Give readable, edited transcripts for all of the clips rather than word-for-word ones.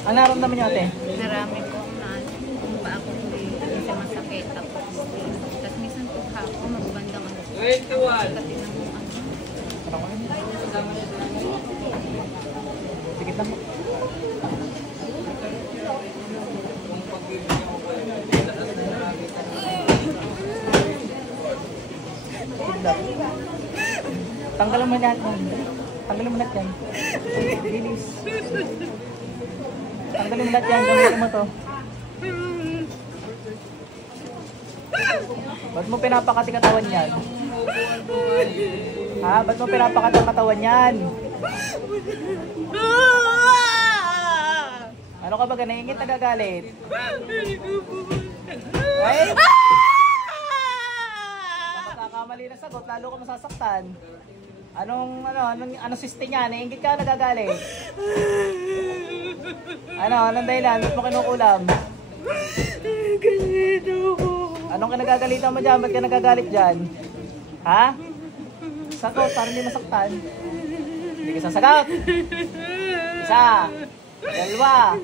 Ano naramdaman niyo ate? Marami po na ba ako minsan masakit tapos minsan po ako magbandang ano. 21. Sige lang. Tanggalan mo yan. Tanggalin mo lahat yan. Bilis. Tanggalin mo lahat yan. Gamitin mo to. Ba't mo pinapakati katawan yan? Ha? Ba't mo pinapakati katawan yan? Ano ka ba ganahingit nagagalit? Ay! Kamali na sagot, lalo ka masasaktan. Anong siste niya? Nainggit ka, nagagalit? Anong dahilan? Ba't mo kinukulam? Galit ako. Anong kinagagalitan mo dyan? Ba't ka nagagalit dyan? Ha? Sagot, parang hindi masaktan. Hindi ka sasagot. Isa. Dalawa.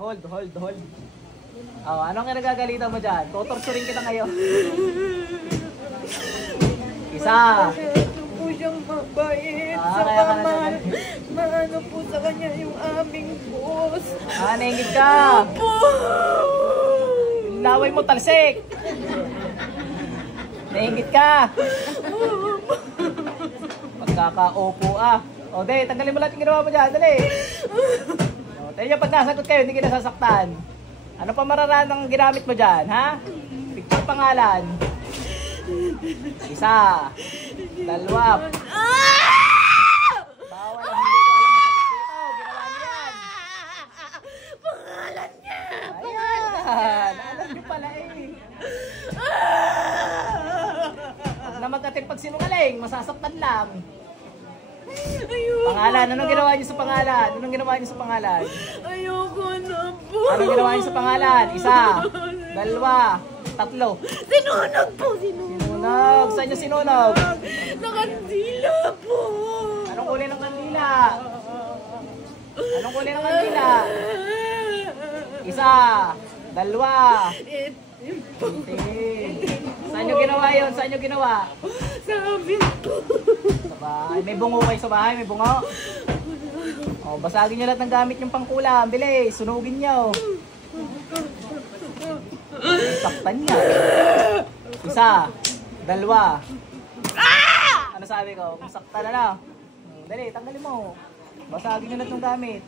Hold. Oh, anong kinagagalitan mo dyan? Tutorturin kita ngayon. Isa. Ito po siyang mabait. Maano po sa kanya yung aming boss. Nainggit ka. Opo. Laway mo talsik. Nainggit ka. Magkaka-opo O, dali, tanggalin mo lahat yung ginawa mo dyan. Dali. Tayo niya, pag nasagot kayo, hindi ka nasasaktan. Ano pa mararaan ang ginamit mo dyan, ha? Picture pangalan. Isa. Dalawa. Bawal ang hindi ko alam na sagot dito. Ginawa niyo yan. Pangalan niya. Ayan. Alam niyo pala eh. Huwag na mag-atip pag sinungaling. Masasaktan lang. Pangalan. Anong ginawa niyo sa pangalan? Anong ginawa niyo sa pangalan? Ayoko na po. Anong ginawa niyo sa pangalan? Isa. Dalawa. Tatlo. Sinunog po. Sinunog. Saan niyo sinunog? Nakandila po. Anong kulay ng kandila? Anong kulay ng kandila? Isa. Dalawa. Saan niyo ginawa yun? Saan niyo ginawa? Sa amin po. Sa bahay. May bungo kayo sa bahay? May bungo? O, basagin niyo lahat ng gamit yung pangkulam. Bilis. Sunugin niyo. Saktan niya. Isa. Dalawa. Ano sabi ko? Kung saktan na. Dali, tanggalin mo. Basagin niyo lahat ng gamit.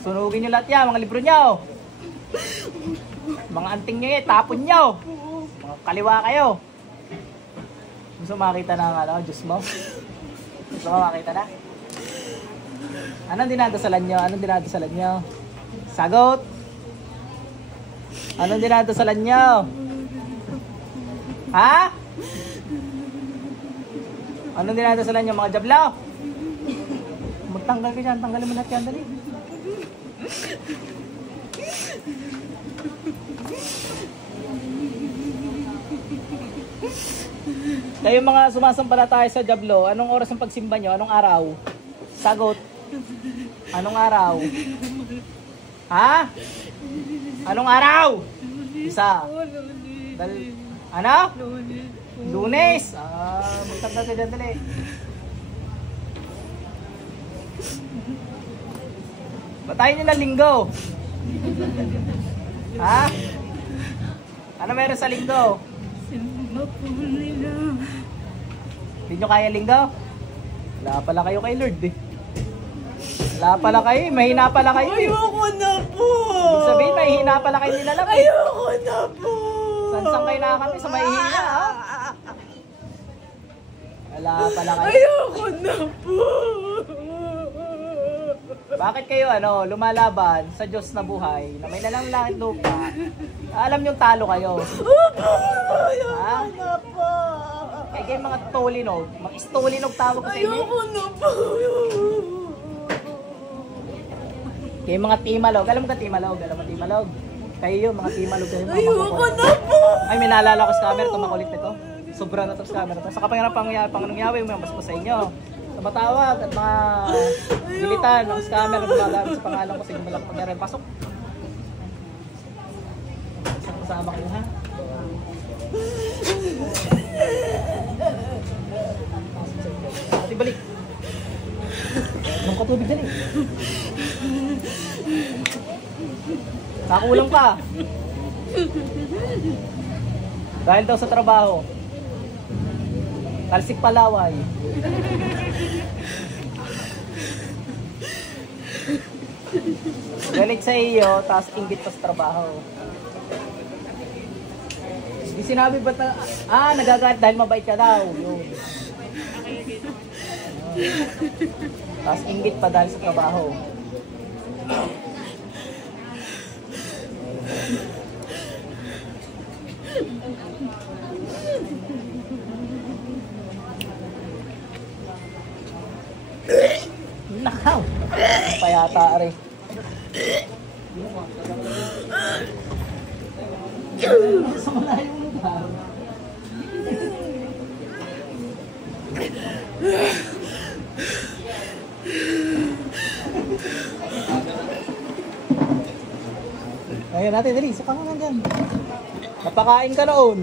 Sunugin niyo lahat yan. Mga libro niyo. Mga anting niyo tapon niyo. Mga kaliwa kayo. Gusto makita ng Diyos mo? Gusto mo makita na? Anong dinadasalan niyo? Anong dinadasalan niyo? Sagot! Anong dinadasalan niyo? Ha? Anong dinadasalan niyo mga jablaw? Magtanggal ka dyan. Tanggalin mo lahat yan. Dali. Kayo mga sumasampalataya sa Diablo, anong oras ang pagsimba nyo? Anong araw? Sagot. Anong araw? Ha? Anong araw? Isa. Ano? Lunes. Magtanggal ka dyan, dali. Batayin nyo na linggo. Ha? Ano meron sa linggo? Simba po nila. Hindi nyo kaya linggo? Wala pala kayo kay Lord eh. Wala pala kayo, mahina pala kayo eh. Ayoko na po. Ibig sabihin, mahina pala kayo nilalaki. Ayoko na po. Saan kayo nakakami sa mahihina ha? Wala pala kayo. Ayoko na po. Bakit kayo lumalaban sa Diyos na buhay na may nalang langit lupa? Alam nyo talo kayo. Opo. Ayoko na po. Kaya kayo mga tolinog, mag-istolinog tawag ko sa inyo. Ayoko na po. Kayo mga timalog. Alam mo ka timalog? Alam mo timalog? Kayo yung mga timalog. Kayo, mga Ayoko makukulit. na po. Ay, may naalala ko sa camera. Ito makulit nito. sobra na to sa camera. Sa kapangyarihan Panginoong Yahweh, umayambas po sa inyo. Sa matawag at mga gilitan ng scammer na dumadaan sa pangalan ko sa inyong malaking pangyarihan. Pasok! Kasama kayo, ha? Pati balik. Anong katubig dyan eh? Nakulang ka. Dahil daw sa trabaho. Talsik palaway. Galit sa iyo, tapos inggit pa sa trabaho. Di sinabi ba't na, nagagalit dahil mabait ka daw. Yun. Tapos inggit pa dahil sa trabaho. Nakaw! Payata rin. Sa malayo mo daw. Ngayon natin, dali, sa pangalan dyan. Napakain ka noon.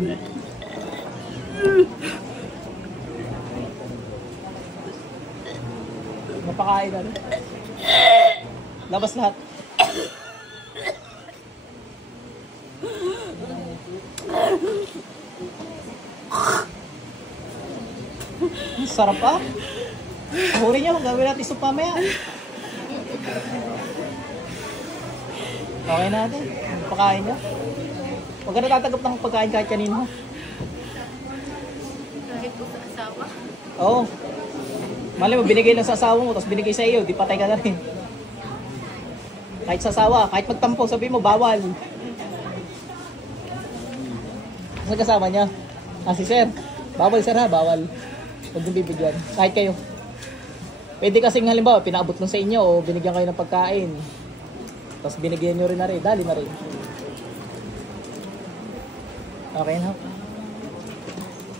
Napakain na. Labas lahat. Sarap ah. Huri niyo, gawin natin soup mamaya. Okay natin. Pakain niyo. Huwag ka natatanggap ng pagkain kahit kanino. Kahit po sa asawa. Oo. Mali mo, binigay lang sa asawa mo, tapos binigay sa iyo, di patay ka na rin. Kahit sa asawa, kahit magtampo, sabi mo, bawal. Saan kasama niya? Si sir. Bawal sir ha, bawal. Huwag niyong bibigyan. Kahit kayo. Pwede kasing halimbawa, pinaabot lang sa inyo o binigyan kayo ng pagkain. Tapos binigyan nyo rin na rin, dali na rin. Okay na.